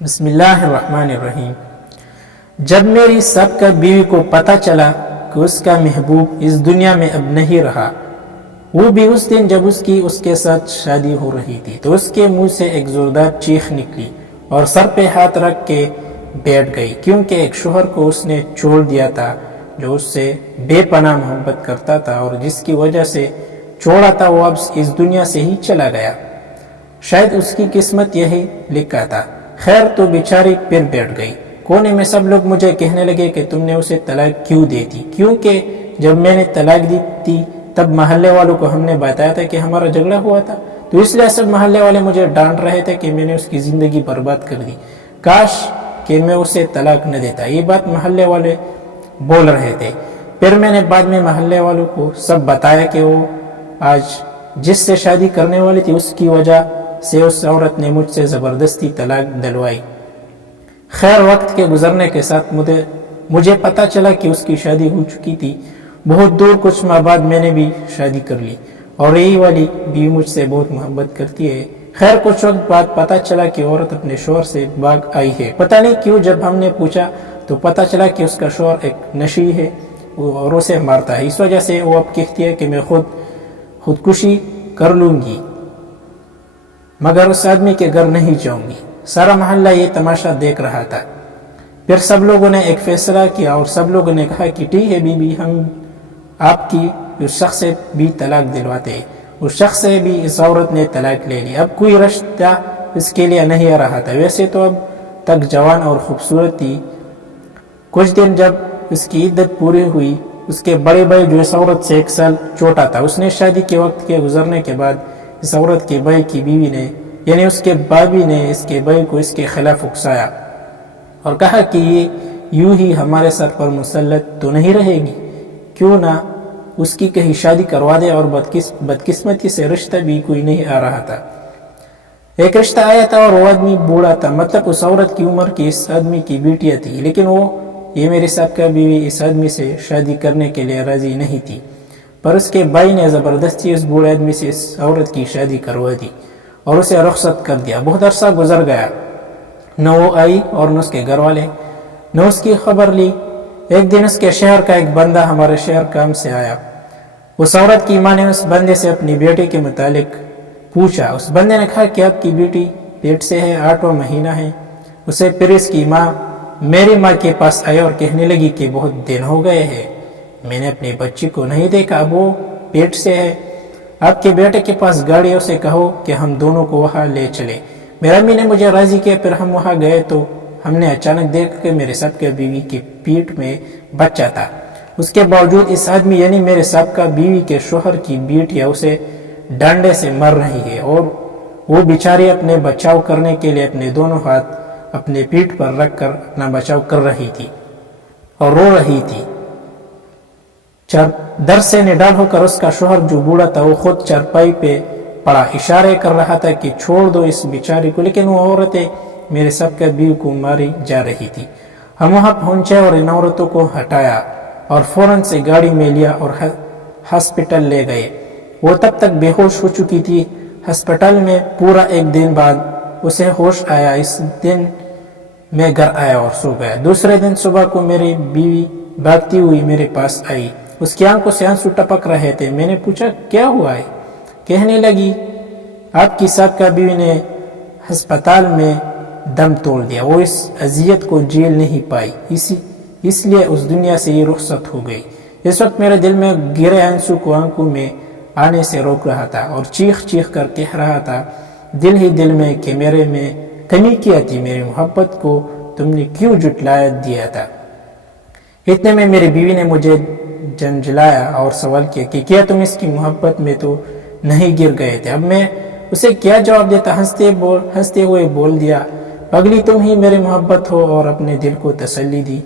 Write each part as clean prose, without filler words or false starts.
بسم اللہ الرحمن الرحیم۔ جب میری سابقہ بیوی کو پتہ چلا کہ اس کا محبوب اس دنیا میں اب نہیں رہا، وہ بھی اس دن جب اس کے ساتھ شادی ہو رہی تھی، تو اس کے منہ سے ایک زوردار چیخ نکلی اور سر پہ ہاتھ رکھ کے بیٹھ گئی، کیونکہ ایک شوہر کو اس نے چھوڑ دیا تھا جو اس سے بے پناہ محبت کرتا تھا، اور جس کی وجہ سے چھوڑا تھا وہ اب اس دنیا سے ہی چلا گیا۔ شاید اس کی قسمت یہی لکھا تھا۔ خیر، تو بیچاری پھر بیٹھ گئی۔ کونے میں سب لوگ مجھے کہنے لگے کہ تم نے اسے طلاق کیوں دی تھی، کیونکہ جب میں نے طلاق دی تھی تب محلے والوں کو ہم نے بتایا تھا کہ ہمارا جھگڑا ہوا تھا، تو اس لیے سب محلے والے مجھے ڈانٹ رہے تھے کہ میں نے اس کی زندگی برباد کر دی، کاش کہ میں اسے طلاق نہ دیتا۔ یہ بات محلے والے بول رہے تھے۔ پھر میں نے بعد میں محلے والوں کو سب بتایا کہ وہ آج جس سے شادی کرنے والی تھی اس کی وجہ سے اس عورت نے مجھ سے زبردستی طلاق دلوائی۔ خیر، وقت کے گزرنے کے ساتھ مجھے پتہ چلا کہ اس کی شادی ہو چکی تھی۔ بہت دور کچھ ماہ بعد میں نے بھی شادی کر لی، اور یہی والی بھی مجھ سے بہت محبت کرتی ہے۔ خیر، کچھ وقت بعد پتہ چلا کہ عورت اپنے شوہر سے بھاگ آئی ہے۔ پتہ نہیں کیوں جب ہم نے پوچھا تو پتہ چلا کہ اس کا شوہر ایک نشئی ہے اور اسے مارتا ہے۔ اس وجہ سے وہ اب کہتی ہے کہ میں خودکشی کر لوں گی، مگر اس آدمی کے گھر نہیں جاؤں گی۔ سارا محلہ یہ تماشا دیکھ رہا تھا۔ پھر سب لوگوں نے ایک فیصلہ کیا اور سب لوگوں نے کہا کہ ٹھیک ہے بی بی، ہم آپ کی اس شخص سے بھی طلاق دلواتے ہیں۔ اس شخص سے بھی اس عورت نے طلاق لے لی، اب کوئی رشتہ اس کے لیے نہیں آ رہا تھا۔ ویسے تو اب تک جوان اور خوبصورت تھی۔ کچھ دن جب اس کی عدت پوری ہوئی، اس کے بڑے بھائی جو اس عورت سے 1 سال چھوٹا تھا، اس نے شادی کے وقت کے گزرنے کے بعد اس عورت کے بھائی کی بیوی نے یعنی اس کے بھابی نے اس کے بھائی کو اس کے خلاف اکسایا اور کہا کہ یہ یوں ہی ہمارے سر پر مسلط تو نہیں رہے گی، کیوں نہ اس کی کہیں شادی کروا دے، اور بدقسمتی سے رشتہ بھی کوئی نہیں آ رہا تھا۔ ایک رشتہ آیا تھا اور وہ آدمی بوڑھا تھا، مطلب اس عورت کی عمر کی اس آدمی کی بیٹیاں تھی، لیکن یہ میری سابقہ بیوی اس آدمی سے شادی کرنے کے لیے راضی نہیں تھی، پر اس کے بھائی نے زبردستی اس بوڑھے آدمی سے اس عورت کی شادی کروا دی اور اسے رخصت کر دیا۔ بہت عرصہ گزر گیا، نہ وہ آئی اور نہ اس کے گھر والے نہ اس کی خبر لی۔ ایک دن اس کے شہر کا ایک بندہ ہمارے شہر کام سے آیا۔ اس عورت کی ماں نے اس بندے سے اپنی بیٹی کے متعلق پوچھا۔ اس بندے نے کہا کہ آپ کی بیٹی پیٹ سے ہے، 8واں مہینہ ہے۔ اسے پھر اس کی ماں میری ماں کے پاس آئی اور کہنے لگی کہ بہت دن ہو گئے ہیں، میں نے اپنی بچی کو نہیں دیکھا، اب وہ پیٹ سے ہے۔ آپ کے بیٹے کے پاس گاڑی ہے، اسے کہو کہ ہم دونوں کو وہاں لے چلے۔ میری امی نے مجھے راضی کیا۔ پھر ہم وہاں گئے تو ہم نے اچانک دیکھا کہ میرے سابقہ بیوی کی پیٹ میں بچہ تھا۔ اس کے باوجود اس آدمی یعنی میرے سابقہ بیوی کے شوہر کی بیٹیاں اسے ڈانڈے سے مر رہی ہے، اور وہ بیچاری اپنے بچاؤ کرنے کے لیے اپنے دونوں ہاتھ اپنے پیٹ پر رکھ کر اپنا بچاؤ کر رہی تھی اور رو رہی تھی۔ در سے نڈال ہو کر اس کا شوہر جو بوڑھا تھا وہ خود چارپائی پہ پڑا، اشارے کر رہا تھا کہ چھوڑ دو اس بیچاری کو، لیکن وہ عورتیں میرے سابقہ بیوی کو ماری جا رہی تھی۔ ہم وہاں پہنچے اور ان عورتوں کو ہٹایا اور فوراً سے گاڑی میں لیا اور ہسپتال لے گئے۔ وہ تب تک بے ہوش ہو چکی تھی۔ ہسپتال میں پورا 1 دن بعد اسے ہوش آیا۔ اس دن میں گھر آیا اور سو گیا۔ دوسرے دن صبح کو میری بیوی بھاگتی ہوئی میرے پاس آئی، اس کی آنکھوں سے آنسو ٹپک رہے تھے۔ میں نے پوچھا کیا ہوا ہے؟ کہنے لگی آپ کی سابقہ بیوی نے ہسپتال میں دم توڑ دیا، وہ اس اذیت کو جھیل نہیں پائی، اس لیے اس دنیا سے یہ رخصت ہو گئی۔ اس وقت میرے دل میں گرے آنسو کو آنکھوں میں آنے سے روک رہا تھا اور چیخ چیخ کر کہہ رہا تھا دل ہی دل میں کہ میرے میں کمی کیا تھی، میری محبت کو تم نے کیوں جھٹلایا دیا تھا۔ اتنے میں میری بیوی نے مجھے جھنجھلایا اور سوال کیا کہ کیا تم اس کی محبت میں تو نہیں گر گئے تھے؟ اب میں اسے کیا جواب دیتا؟ ہنستے ہوئے بول دیا پگلی تم ہی میری محبت ہو، اور اپنے دل کو تسلی دی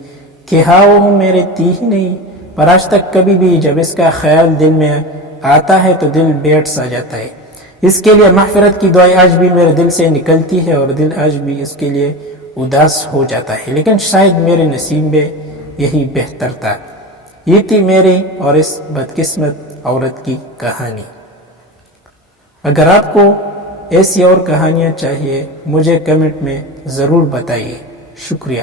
کہ ہاں وہ میرے تھی ہی نہیں، پر آج تک کبھی بھی جب اس کا خیال دل میں آتا ہے تو دل بیٹھ سا جاتا ہے۔ اس کے لیے مغفرت کی دعائیں آج بھی میرے دل سے نکلتی ہے اور دل آج بھی اس کے لیے اداس ہو جاتا ہے، لیکن شاید میرے نصیب میں یہی بہتر تھا۔ یہ تھی میری اور اس بدقسمت عورت کی کہانی۔ اگر آپ کو ایسی اور کہانیاں چاہیے مجھے کمنٹ میں ضرور بتائیے. شکریہ.